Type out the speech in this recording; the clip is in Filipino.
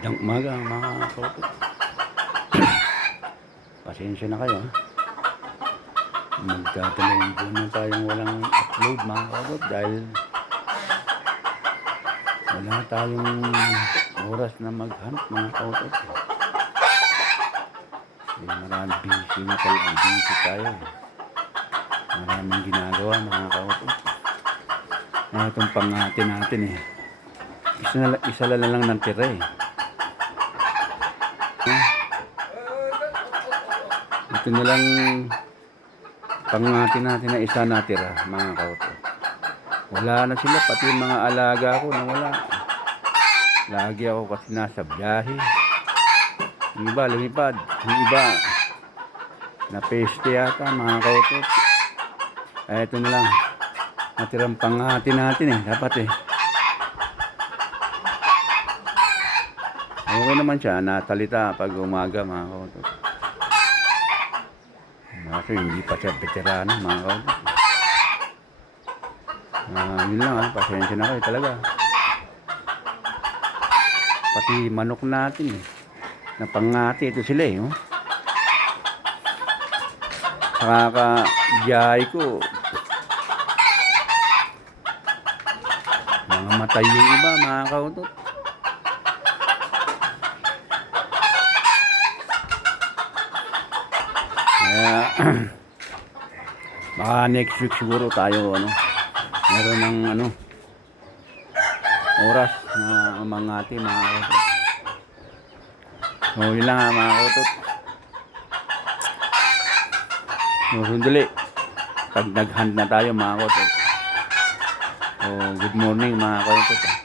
Magandang umaga mga kautot. Pasensya na kayo ha. Magdadalawang buwan na tayong walang upload mga kautot dahil wala tayong oras na mag-hunt mga kautot. Maraming busy na tayo. Busy tayo. Maraming ginagawa mga kautot. Itong pangati natin isa na lang ng tira Ito na lang pangati natin na isa natira mga kautot. Wala na sila, pati yung mga alaga ko na wala. Lagi ako kasi nasa biyahe. Yung iba lumipad, yung iba na peste yata mga kautot. Ito na lang natirang pangati natin dapat okay naman siya, natalita pag umaga mga kautot. Kasi hindi pa siya veterano mga kautot. Yun lang pasensya na kayo talaga. Pati manok natin na pangati, ito sila Kakajay ko. Mga matay yung iba mga kautot. Kaya baka next week siguro tayo meron ng oras na mangati mga kautot. So yun lang mga kautot. Sundali pag nag-hunt na tayo mga kautot. So good morning mga kautot.